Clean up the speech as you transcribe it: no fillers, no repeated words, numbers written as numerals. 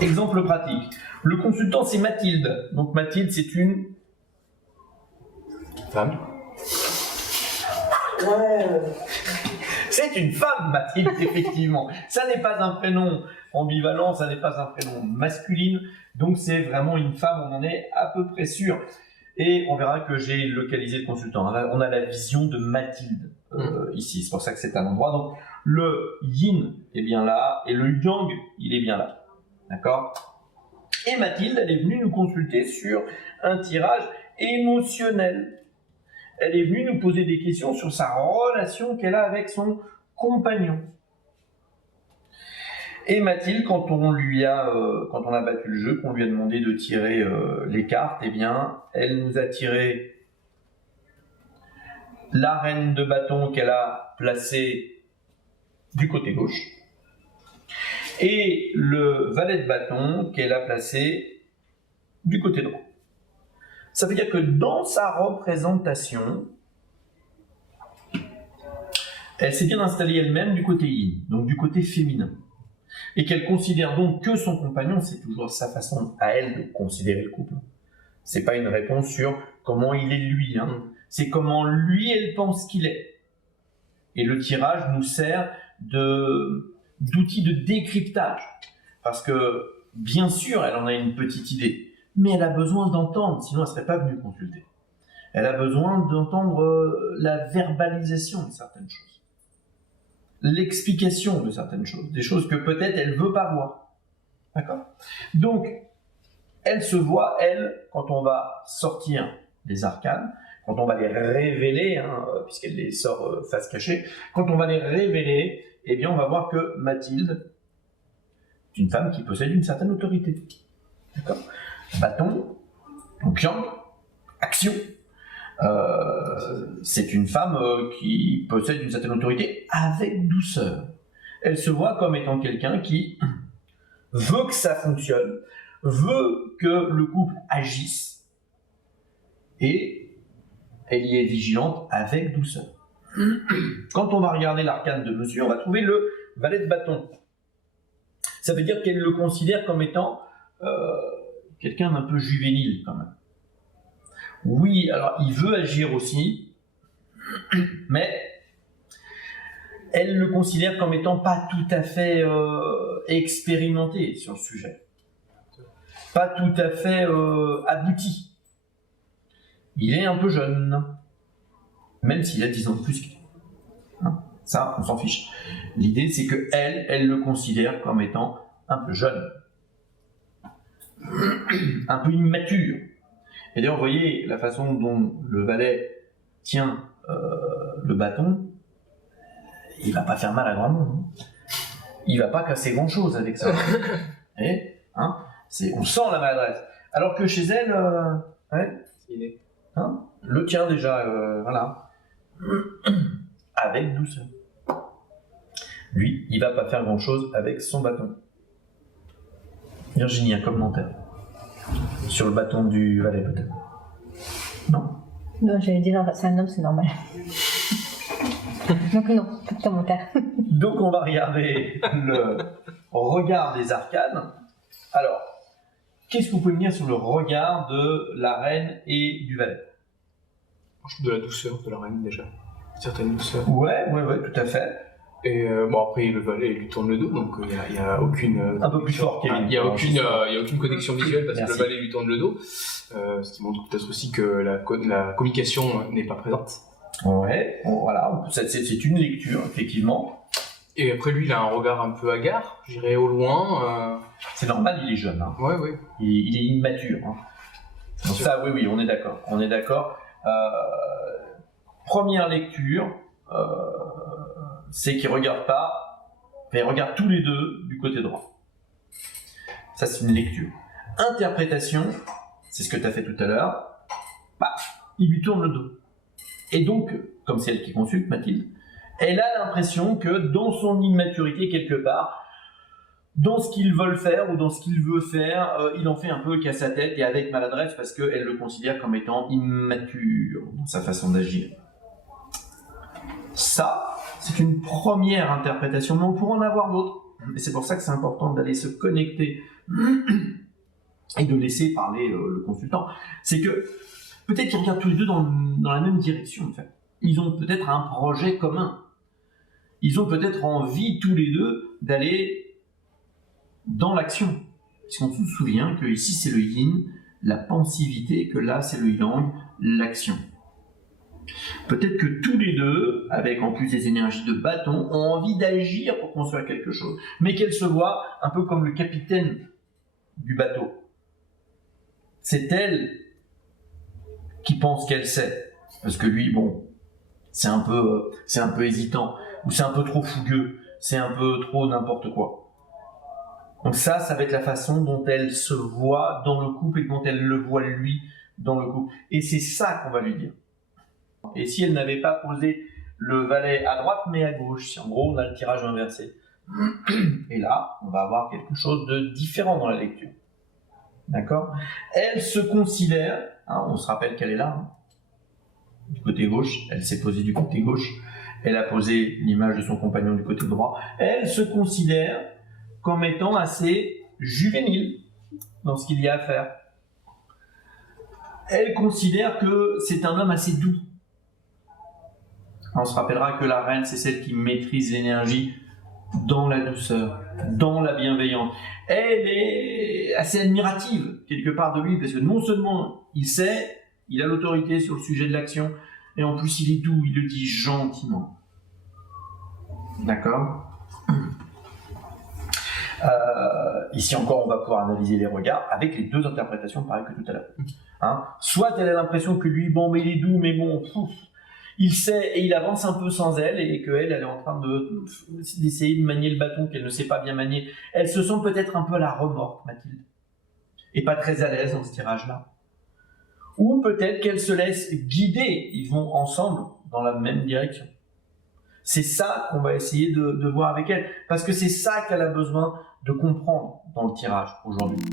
Exemple pratique. Le consultant, c'est Mathilde. Donc Mathilde, c'est une femme. Ouais. C'est une femme, Mathilde, effectivement. Ça n'est pas un prénom ambivalent, ça n'est pas un prénom masculin. Donc c'est vraiment une femme, on en est à peu près sûr. Et on verra que j'ai localisé le consultant. On a la vision de Mathilde ici. C'est pour ça que c'est un endroit. Donc le yin est bien là et le yang, il est bien là. D'accord ? Et Mathilde, elle est venue nous consulter sur un tirage émotionnel. Elle est venue nous poser des questions sur sa relation qu'elle a avec son compagnon. Et Mathilde, quand on a battu le jeu, qu'on lui a demandé de tirer les cartes, eh bien, elle nous a tiré la reine de bâton qu'elle a placée du côté gauche et le valet de bâton qu'elle a placé du côté droit. Ça veut dire que dans sa représentation, elle s'est bien installée elle-même du côté yin, donc du côté féminin. Et qu'elle considère donc que son compagnon, c'est toujours sa façon à elle de considérer le couple. C'est pas une réponse sur comment il est lui, hein. C'est comment lui, elle pense qu'il est. Et le tirage nous sert d'outil de décryptage. Parce que, bien sûr, elle en a une petite idée, mais elle a besoin d'entendre, sinon elle ne serait pas venue consulter. Elle a besoin d'entendre la verbalisation de certaines choses, l'explication de certaines choses, des choses que peut-être elle ne veut pas voir. D'accord ? Donc, elle se voit, elle, quand on va sortir les arcanes, quand on va les révéler, hein, puisqu'elle les sort face cachée, quand on va les révéler, eh bien, on va voir que Mathilde est une femme qui possède une certaine autorité. D'accord ? Bâton, donc yang, action. C'est une femme qui possède une certaine autorité avec douceur. Elle se voit comme étant quelqu'un qui veut que ça fonctionne, veut que le couple agisse, et elle y est vigilante avec douceur. Quand on va regarder l'arcane de monsieur, on va trouver le valet de bâton. Ça veut dire qu'elle le considère comme étant quelqu'un d'un peu juvénile quand même. Oui, alors il veut agir aussi, mais elle le considère comme étant pas tout à fait expérimenté sur le sujet. Pas tout à fait abouti. Il est un peu jeune, même s'il a 10 ans de plus qu'il est. Hein, ça, on s'en fiche. L'idée, c'est que elle le considère comme étant un peu jeune, un peu immature. Et d'ailleurs, vous voyez la façon dont le valet tient le bâton, il va pas faire mal à grand monde. Il va pas casser grand-chose avec ça. Et, hein, on sent la maladresse. Alors que chez elle, hein, le tient déjà, voilà, avec douceur. Lui, il va pas faire grand-chose avec son bâton. Virginie, un commentaire sur le bâton du valet, peut-être? Non? Non, j'allais dire, c'est un homme, c'est normal. Donc non, pas de commentaire. Donc on va regarder le regard des arcanes. Alors, qu'est-ce que vous pouvez me dire sur le regard de la reine et du valet? Je trouve de la douceur de la reine déjà. Une certaine douceur. Ouais, tout à fait. Et bon, après le valet lui tourne le dos, donc il y a aucune. Un peu plus fort, Kevin. Il y a aucune connexion visuelle parce que le valet lui tourne le dos, ce qui montre peut-être aussi que la communication n'est pas présente. Ouais, bon, voilà, c'est une lecture effectivement. Et après lui, il a un regard un peu hagard, j'irais au loin. C'est normal, il est jeune. Hein. Ouais. Il est immature. Hein. Donc ça, oui, on est d'accord. On est d'accord. Première lecture. C'est qu'ils ne regardent pas, mais ils regardent tous les deux du côté droit. Ça, c'est une lecture. Interprétation, c'est ce que tu as fait tout à l'heure, il lui tourne le dos. Et donc, comme c'est elle qui consulte, Mathilde, elle a l'impression que dans son immaturité, quelque part, dans ce qu'ils veulent faire ou dans ce qu'il veut faire, il en fait un peu qu'à sa tête et avec maladresse parce qu'elle le considère comme étant immature dans sa façon d'agir. Ça, c'est une première interprétation, mais on pourra en avoir d'autres. Et c'est pour ça que c'est important d'aller se connecter et de laisser parler le consultant. C'est que peut-être qu'ils regardent tous les deux dans la même direction, en fait. Ils ont peut-être un projet commun. Ils ont peut-être envie tous les deux d'aller dans l'action. Parce qu'on se souvient que ici c'est le yin, la pensivité, que là c'est le yang, l'action. Peut-être que tous les deux, avec en plus des énergies de bâton, ont envie d'agir pour construire quelque chose, mais qu'elle se voit un peu comme le capitaine du bateau. C'est elle qui pense qu'elle sait, parce que lui, bon, c'est un peu hésitant, ou c'est un peu trop fougueux, c'est un peu trop n'importe quoi. Donc ça va être la façon dont elle se voit dans le couple et dont elle le voit lui dans le couple. Et c'est ça qu'on va lui dire. Et si elle n'avait pas posé le valet à droite mais à gauche, si en gros on a le tirage inversé. Et là, on va avoir quelque chose de différent dans la lecture. D'accord ? Elle se considère, on se rappelle qu'elle est là, du côté gauche, elle s'est posée du côté gauche, elle a posé l'image de son compagnon du côté droit. Elle se considère comme étant assez juvénile dans ce qu'il y a à faire. Elle considère que c'est un homme assez doux. On se rappellera que la reine, c'est celle qui maîtrise l'énergie dans la douceur, dans la bienveillance. Elle est assez admirative, quelque part, de lui, parce que non seulement il sait, il a l'autorité sur le sujet de l'action, et en plus il est doux, il le dit gentiment. D'accord ? Ici encore, on va pouvoir analyser les regards avec les deux interprétations pareilles que tout à l'heure. Soit elle a l'impression que lui, bon, mais il est doux, mais bon, il sait et il avance un peu sans elle, et qu'elle est en train d'essayer de manier le bâton qu'elle ne sait pas bien manier. Elle se sent peut-être un peu à la remorque, Mathilde, et pas très à l'aise dans ce tirage-là. Ou peut-être qu'elle se laisse guider, ils vont ensemble dans la même direction. C'est ça qu'on va essayer de voir avec elle, parce que c'est ça qu'elle a besoin de comprendre dans le tirage aujourd'hui.